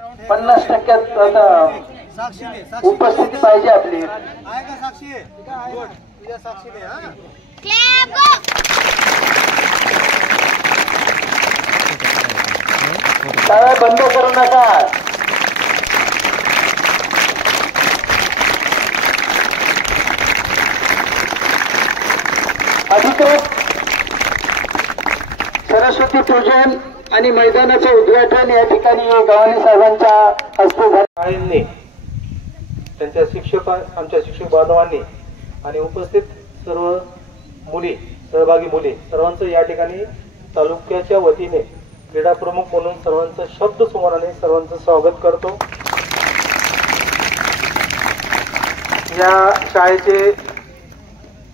50% उपस्थिती पाहिजे आपली। आहे का साक्षी? गुड, तुझ्या साक्षीने हा क्लॅप गो। टाळ्या बंद करू नका। अधिकृत सरस्वती पूजन आणि मैदानाचे उद्घाटन या ठिकाणी गव्हाणे साहेबांच्या हस्ते झाले। त्यांच्या आमच्या शिक्षक बांधवांनी आणि उपस्थित सर्व मुली, सहभागी मुली सर्वांचं या ठिकाणी तालुक्याच्या वतीने क्रीडा प्रमुख म्हणून सर्वांचं शब्द सुमनाने सर्वांचं स्वागत करतो। या शाळेचे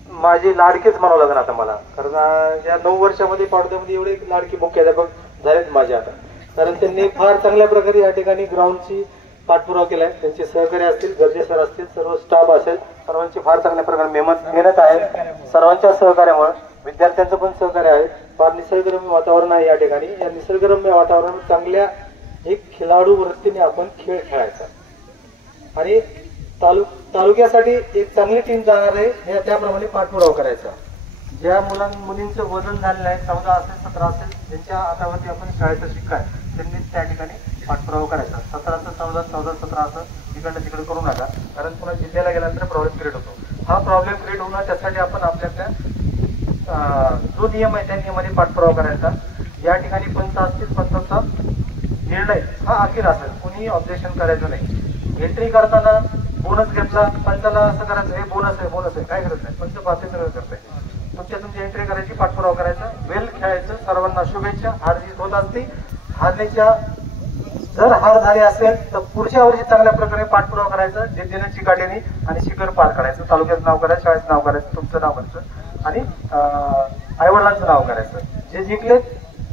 माझी लाडकीच म्हणावं लागेल आता मला, कारण या 9 वर्षामध्ये पाडोद्यामध्ये एवढे लाडकी मुख्याध्यापक झालेत माझे आता, कारण त्यांनी फार चांगल्या प्रकारे या ठिकाणी ग्राउंडची पाठपुरावा केलाय। त्यांचे सहकारी असतील, गरजे सर असतील, सर्व स्टाफ असेल, सर्वांची फार चांगल्या प्रकारे मेहनत आहे। सर्वांच्या सहकार्यामुळे विद्यार्थ्यांचं पण सहकार्य आहे। फार निसर्गरम्य वातावरण आहे या ठिकाणी। या निसर्गरम्य वातावरणात चांगल्या एक खेळाडू वृत्तीने आपण खेळ खेळायचा आणि तालुक्यासाठी एक चांगली टीम जाणार आहे त्याप्रमाणे पाठपुरावा करायचा। ज्या मुलींचं वजन झालेलं आहे 14 असेल 17 असेल ज्यांच्या हातावरती आपण शाळेचा शिक्का आहे त्यांनी त्या ठिकाणी पाठपुरावा करायचा। 17चं 14, 14 17 असं इकडनं तिकडे करू नका, कारण पुन्हा जिल्ह्याला गेल्यानंतर प्रॉब्लेम क्रिएट होतो। हा प्रॉब्लेम क्रिएट होणार त्यासाठी आपण आपल्या जो नियम आहे त्या नियमाने पाठपुरावा करायचा। या ठिकाणी पंच असतील, पंचांचा निर्णय हा अखेर असेल, कोणी ऑब्जेक्शन करायचं नाही। एंट्री करताना बोनस घेतला, पंचाला असं करायचं हे बोनस आहे काय करत नाही, पंच पासे सगळं करताय। तुमची एंट्री करायची, पाठपुरावा करायचा, वेल खेळायचं। सर्वांना शुभेच्छा। हार जीत होत असते, हारण्याच्या जर हार झाली असेल तर पुढच्या वर्षी चांगल्या प्रकारे पाठपुरावा करायचा, जिद्दीने गाडीने आणि शिखर पार करायचं। तालुक्याचं नाव करायचं, शाळेचं नाव करायचं, तुमचं नाव करायचं आणि आईवडिलांचं नाव करायचं। जे जिंकले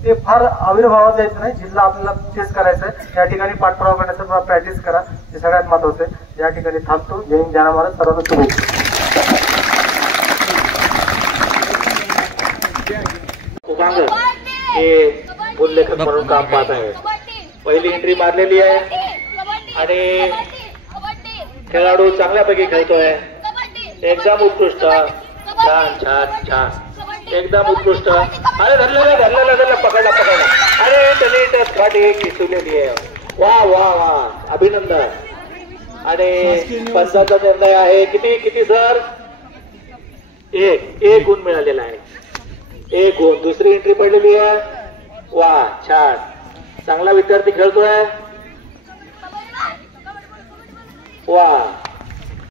ते फार आविर्भावात जायचं नाही, जिल्हा आपल्याला फेस करायचं आहे। या ठिकाणी पाठपुरावा करण्याचं प्रॅक्टिस करा, हे सगळ्यात महत्वाचं आहे। या ठिकाणी थांबतो। जय हिंद, जय महाराज, सर्वांना शुभेच्छा। उपांग हे उल्लेखक म्हणून काम पाहत आहे। पहिली एंट्री मारलेली आहे आणि खेळाडू चांगल्यापैकी खेळतोय, एकदम उत्कृष्ट, छान छान छान, एकदम उत्कृष्ट। अरे धरलेला पकडला अरे त्याने टच गाडी खिचवलेली आहे। वा वा वा, अभिनंदन। आणि पंचाचा निर्णय आहे किती सर? एक गुण मिळालेला आहे, 1 गुण। दुसरी एंट्री पडलेली आहे, वा छान, चांगला विद्यार्थी खेळतोय, वा